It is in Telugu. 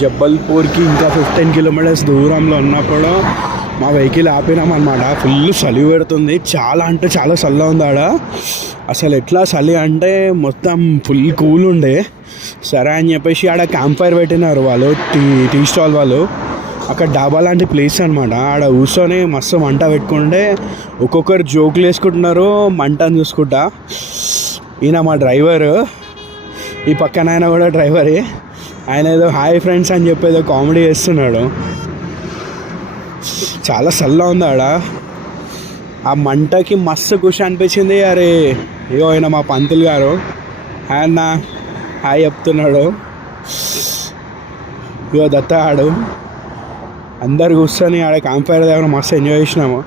జబ్బల్పూర్కి ఇంకా 15 కిలోమీటర్స్ దూరంలో ఉన్నప్పుడు మా వెహికల్ ఆపినామన్నమాట. ఫుల్ చలి పెడుతుంది, చాలా అంటే చాలా చల్ల ఉంది ఆడ. అసలు ఎట్లా చలి అంటే మొత్తం ఫుల్ కూల్ ఉండే. సరే అని చెప్పేసి ఆడ క్యాంప్ ఫైర్ పెట్టినారు వాళ్ళు, టీ స్టాల్ వాళ్ళు. అక్కడ డాబా లాంటి ప్లేస్ అనమాట. ఆడ కూర్చొని మస్తు మంట పెట్టుకుంటే ఒక్కొక్కరు జోకులు వేసుకుంటున్నారు మంటను చూసుకుంటా. ఈయన మా డ్రైవరు, ఈ పక్కన ఆయన కూడా డ్రైవరే. ఆయన ఏదో హాయ్ ఫ్రెండ్స్ అని చెప్పి ఏదో కామెడీ చేస్తున్నాడు. చాలా చల్ల ఉంది ఆడ. ఆ మంటకి మస్తు ఖుషి అనిపించింది. అరే ఇగో ఆయన మా పంతులు గారు, ఆయన హాయ్ చెప్తున్నాడు. ఇగో దత్త ఆడు. అందరు కూర్చొని ఆడ క్యాంప్ ఫైర్ దగ్గర మస్తు ఎంజాయ్ చేసినాము.